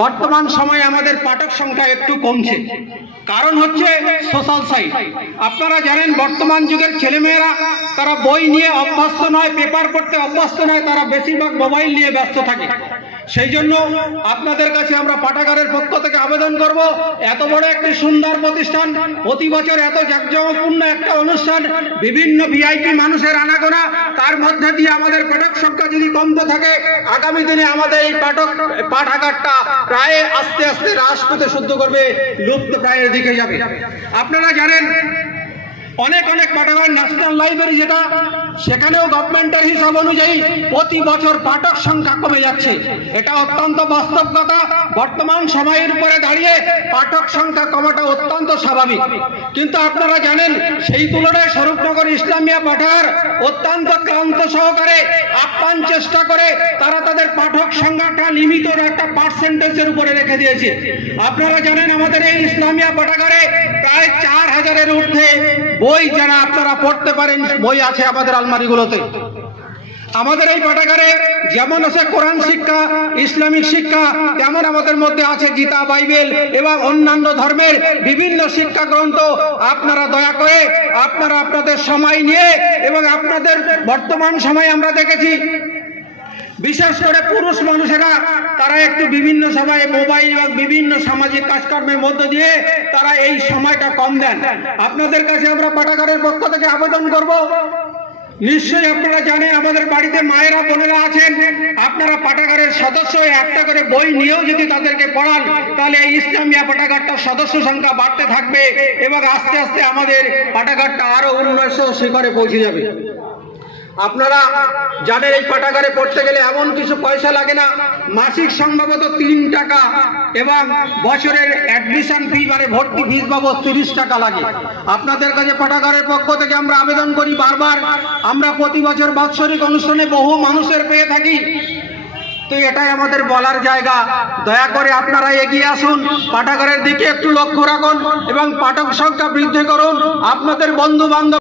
বর্তমান সময়ে আমাদের পাঠক সংখ্যা একটু কমছে, কারণ হচ্ছে সোশ্যাল সাইট। আপনারা জানেন বর্তমান যুগের ছেলেমেয়েরা তারা বই নিয়ে অভ্যস্ত নয়, পেপার পড়তে অভ্যস্ত নয়, তারা বেশিরভাগ মোবাইল নিয়ে ব্যস্ত থাকে। সেই জন্য আপনাদের কাছে আমরা পাঠাগারের পক্ষ থেকে আবেদন করব, এত বড় একটি সুন্দর প্রতিষ্ঠান, প্রতি বছর এত জাঁকজমকপূর্ণ একটা অনুষ্ঠান, বিভিন্ন ভিআইপি মানুষের আনাগোনা, তার মধ্যে দিয়ে আমাদের পাঠক সংখ্যা যদি কমতে থাকে, আগামী দিনে আমাদের এই পাঠাগারটা প্রায় আস্তে আস্তে রাজপথে শুদ্ধ করবে, লুপ্ত প্রায়ের দিকে যাবে। আপনারা জানেন অনেক পাঠাগার, ন্যাশনাল লাইব্রেরি যেটা, সেখানেও গভর্নমেন্টের হিসাব অনুযায়ী প্রতি বছর পাঠক সংখ্যা কমে যাচ্ছে। এটা অত্যন্ত বাস্তব কথা। বর্তমান সময়ের উপরে দাঁড়িয়ে পাঠক সংখ্যা কমাটা অত্যন্ত স্বাভাবিক, কিন্তু আপনারা জানেন সেই তুলনায় স্বরূপনগর ইসলামিয়া পাঠাগার অত্যন্ত ক্লান্ত সহকারে আপ্রাণ চেষ্টা করে তারা তাদের পাঠক সংখ্যাটা লিমিট একটা পার্সেন্টেজের উপরে রেখে দিয়েছে। আপনারা জানেন আমাদের এই ইসলামিয়া পাঠাগারে প্রায় 4000-এর ঊর্ধ্বে বই যারা আপনারা পড়তে পারেন বই আছে আমাদের আলমারিগুলোতে। আমাদের এই পাঠাগারে যেমন আছে কোরআন শিক্ষা, ইসলামিক শিক্ষা, তেমন আমাদের মধ্যে আছে গীতা, বাইবেল এবং অন্যান্য ধর্মের বিভিন্ন শিক্ষা গ্রন্থ। আপনারা দয়া করে আপনারা আপনাদের সময় নিয়ে, এবং আপনাদের বর্তমান সময়ে আমরা দেখেছি বিশেষ করে পুরুষ মানুষেরা তারা একটু বিভিন্ন সময়ে মোবাইল এবং বিভিন্ন সামাজিক কাজকর্মের মধ্য দিয়ে তারা এই সময়টা কম দেন। আপনাদের কাছে আমরা পাঠাগারের পক্ষ থেকে আবেদন করব, নিশ্চয়ই আপনারা জানেন আমাদের বাড়িতে মায়েরা বোনেরা আছেন, আপনারা পাঠাগারের সদস্য একটা করে বই নিয়েও যদি তাদেরকে পড়ান, তাহলে এই ইসলামিয়া পাঠাগারটার সদস্য সংখ্যা বাড়তে থাকবে এবং আস্তে আস্তে আমাদের পাঠাগারটা আরো উন্নয়ন শিখরে পৌঁছে যাবে। আপনারা জানেন এই পাঠাগারে পড়তে গেলে এমন কিছু পয়সা লাগে না, মাসিক সম্ভবত 3 টাকা এবং বছরের অ্যাডমিশন ফি মানে ভর্তি ফিস বাবদ 30 টাকা লাগে। আপনাদের কাছে পাঠাগারের পক্ষ থেকে আমরা আবেদন করি বারবার, আমরা প্রতি বছর বাৎসরিক অনুষ্ঠানে বহু মানুষের পেয়ে থাকি, তো এটাই আমাদের বলার জায়গা। দয়া করে আপনারা এগিয়ে আসুন, পাঠাগারের দিকে একটু লক্ষ্য রাখুন এবং পাঠক সংখ্যা বৃদ্ধি করুন। আপনাদের বন্ধু বান্ধব